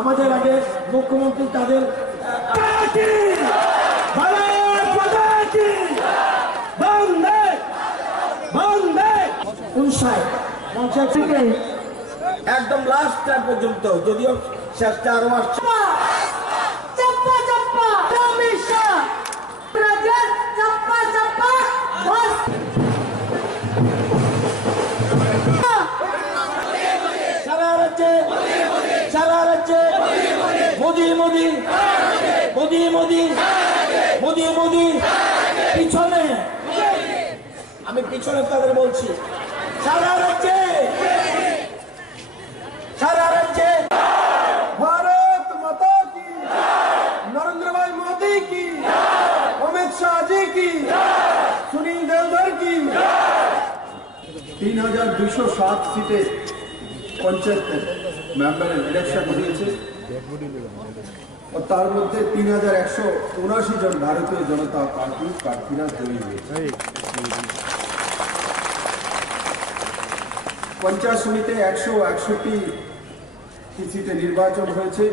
আমাদের আগে মুখ্যমন্ত্রী তাদের একদম লাস্ট টাইম পর্যন্ত, যদিও শেষটা আরো আসছে। সারা রাজ্যে মোদি মোদি মোদি মোদি মোদি মোদি পিছনে, আমি পিছনে তাদের বলছি, সারা রাজ্যে भारत माता की, नरेंद्र भाई मोदी की, अमित शाह जी की, सुनील देवधर की। 3207 सीटे पंचायत मेंबर इलेक्शन হয়েছে और তার মধ্যে 3179 জন ভারতীয় জনতা পার্টি প্রার্থীরা জয়ী হয়েছে। पंचायत समिति 161 सीटे निर्वाचन হয়েছে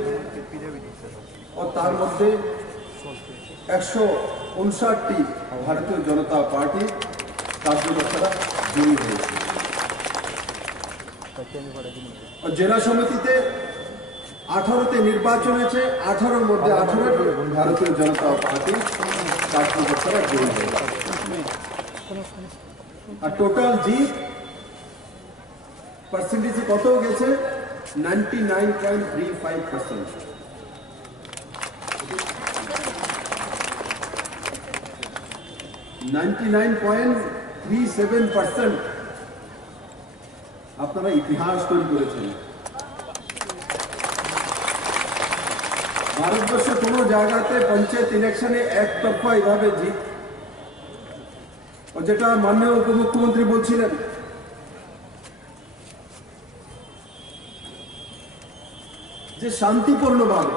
और তার মধ্যে 159টি ভারতীয় জনতা পার্টি কার্যকর্তারা জয়ী হয়েছে। और জেলা সমিতিতে 18তে নির্বাচন হয়েছে, 18-এর মধ্যে 18টি ভারতীয় জনতা পার্টি কার্যকর্তারা জয়ী হয়েছে। আর টোটাল জিত পার্সেন্টেজ কত গেছে? 99.35%। 99.37% আপনারা ইতিহাস তৈরি করেছেন। ভারতবর্ষে কোন জায়গাতে পঞ্চায়েত ইলেকশনে একতরফা এভাবে জিত, যেটা মাননীয় উপমুখ্যমন্ত্রী বলছিলেন যে শান্তিপূর্ণভাবে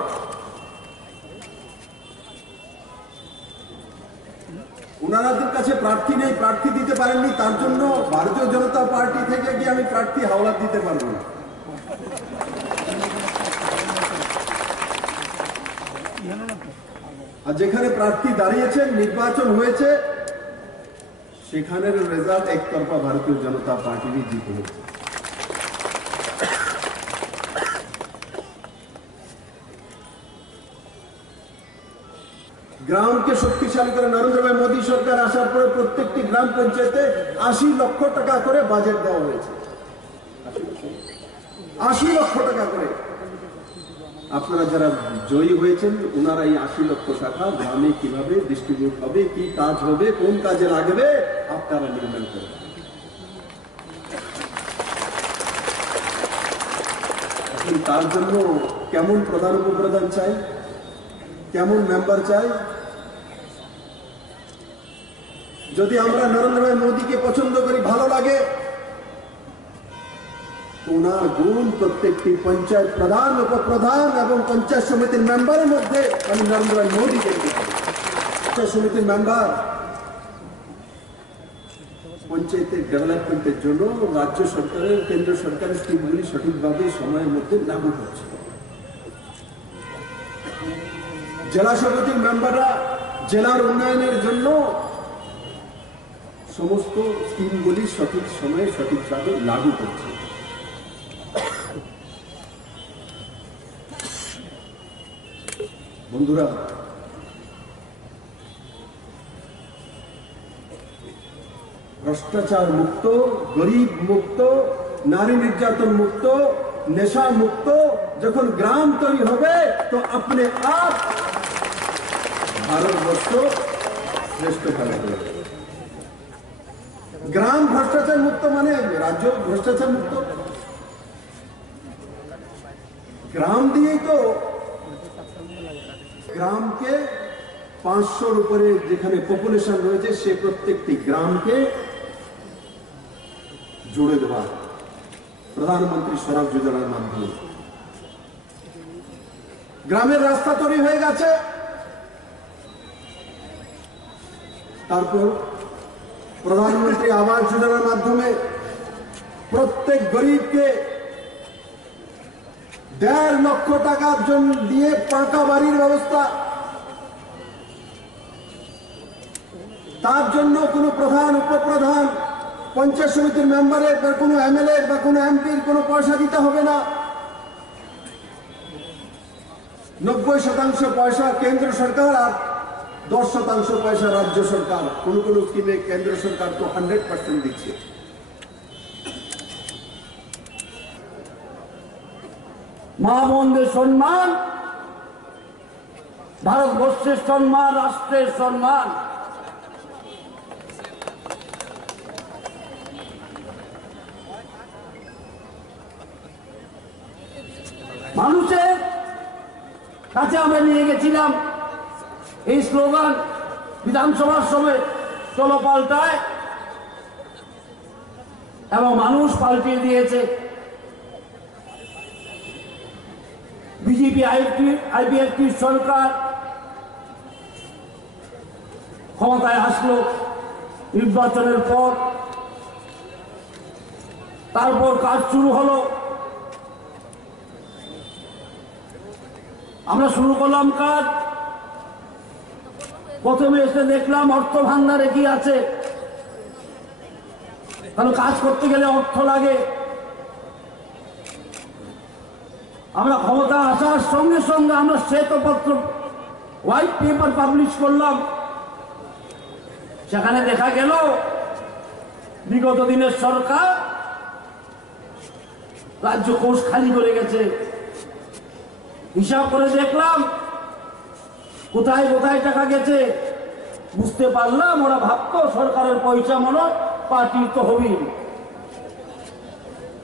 ওনাদের কাছে প্রার্থী নেই, প্রার্থী দিতে পারেননি, তার জন্য ভারতীয় জনতা পার্টি থেকে গিয়ে আমি প্রার্থী হাওড়া দিতে পারবো না। আর যেখানে প্রার্থী দাঁড়িয়েছেন, নির্বাচন হয়েছে, সেখানের রেজাল্ট একতরফা ভারতীয় জনতা পার্টিরই জিত হয়েছে। গ্রামকে শক্তিশালী করে নরেন্দ্র ভাই মোদী সরকার আসার পরে প্রত্যেকটি গ্রাম পঞ্চায়েতে 80 লক্ষ টাকা করে বাজেট দেওয়া হয়েছে। 80 লক্ষ টাকা করে। আপনারা যারা জয়ী হয়েছেন ওনারা এই 80 লক্ষ টাকা গ্রামে কিভাবে ডিস্ট্রিবিউট হবে, কি কাজ হবে, কোন কাজে লাগবে আপনারা নির্ণয় করবেন। তার জন্য কেমন প্রধান উপপ্রধান চাই, কেমন মেম্বার চাই? যদি আমরা নরেন্দ্র ভাই মোদীকে পছন্দ করি, ভালো লাগে, ওনার গুণ প্রত্যেকটি পঞ্চায়েত প্রধান, উপপ্রধান এবং পঞ্চায়েত সমিতির মেম্বারের মধ্যে আমি নরেন্দ্র ভাই মোদীকে পঞ্চায়েত সমিতির মেম্বার পঞ্চায়েতের ডেভেলপমেন্টের জন্য রাজ্য সরকারের, কেন্দ্র সরকারের স্কিমগুলি সঠিকভাবে সময়ের মধ্যে লাগু করছে। জেলা সমিতির মেম্বাররা জেলার উন্নয়নের জন্য সমস্ত স্কিমগুলি সঠিক সময়ে সঠিকভাবে লাগু করছে। বন্ধুরা, ভ্রষ্টাচার মুক্ত, গরিব মুক্ত, নারী নির্যাতন মুক্ত, নেশা মুক্ত যখন গ্রাম তৈরি হবে তো আপনি আপ ভারতবর্ষ শ্রেষ্ঠ খেলা হবে। গ্রাম ভ্রষ্টাচার মুক্ত মানে রাজ্য ভ্রষ্টাচার মুক্ত। গ্রাম দিয়েই তো গ্রামকে 500-র উপরে যেখানে পপুলেশন রয়েছে সে প্রত্যেকটি গ্রামকে জুড়ে দেওয়া প্রধানমন্ত্রী সড়ক যোজনার মাধ্যমে। গ্রামের রাস্তা তৈরি হয়ে গেছে, তারপর প্রধানমন্ত্রী আবাস যোজনার মাধ্যমে প্রত্যেক গরিবকে 1.5 লক্ষ টাকার জন্য দিয়ে পাকা বাড়ির ব্যবস্থা, তার জন্য কোনো প্রধান উপপ্রধান পঞ্চায়েত সমিতির মেম্বারের বা কোনো এমএলএ বা কোনো এমপির কোনো পয়সা দিতে হবে না। 90% পয়সা কেন্দ্র সরকার আর 10% পয়সা রাজ্য সরকার। কোন কোন স্কিমে কেন্দ্র সরকার তো 100% দিচ্ছে। মা বোনদের সম্মান, ভারতবর্ষের সম্মান, রাষ্ট্রের সম্মান। মানুষের কাছে আমরা নিয়ে গেছিলাম এই স্লোগান বিধানসভার সময়, চলো পাল্টায়, এবং মানুষ পাল্টিয়ে দিয়েছে। বিজেপি আইপিএফটি সরকার ক্ষমতায় আসলো নির্বাচনের পর, তারপর কাজ শুরু হলো। আমরা শুরু করলাম কাজ। প্রথমে এসে দেখলাম অর্থ ভান্ডারে কি আছে, কারণ কাজ করতে গেলে অর্থ লাগে। আমরা ক্ষমতা আসার সঙ্গে সঙ্গে আমরা শ্বেতপত্র, হোয়াইট পেপার পাবলিশ করলাম। সেখানে দেখা গেল বিগত দিনের সরকার রাজ্য কোষ খালি করে গেছে। হিসাব করে দেখলাম কোথায় কোথায় টাকা গেছে। বুঝতে পারলাম ওরা ভাবতো সরকারের পয়সা মনে পার্টির তহবিল,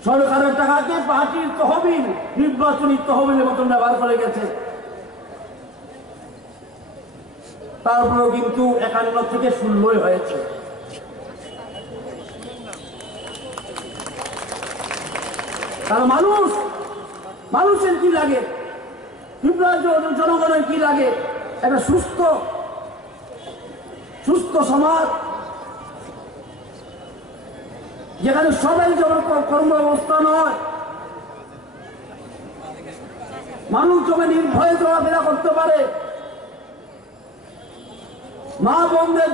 সরকারের টাকাকে পার্টির তহবিল, নির্বাচনী তহবিলের মতন ব্যবহার করে গেছে। তারপরেও কিন্তু 51 থেকে 16 হয়েছে। কারণ মানুষের কি লাগে, জনগণের কি লাগে? একটা সুস্থ সমাজ, যেখানে সবাই যেমন কর্মব্যবস্থা নয়, মানুষ জমে নির্ভয়ে চলাফেরা করতে পারে। মা বোনদের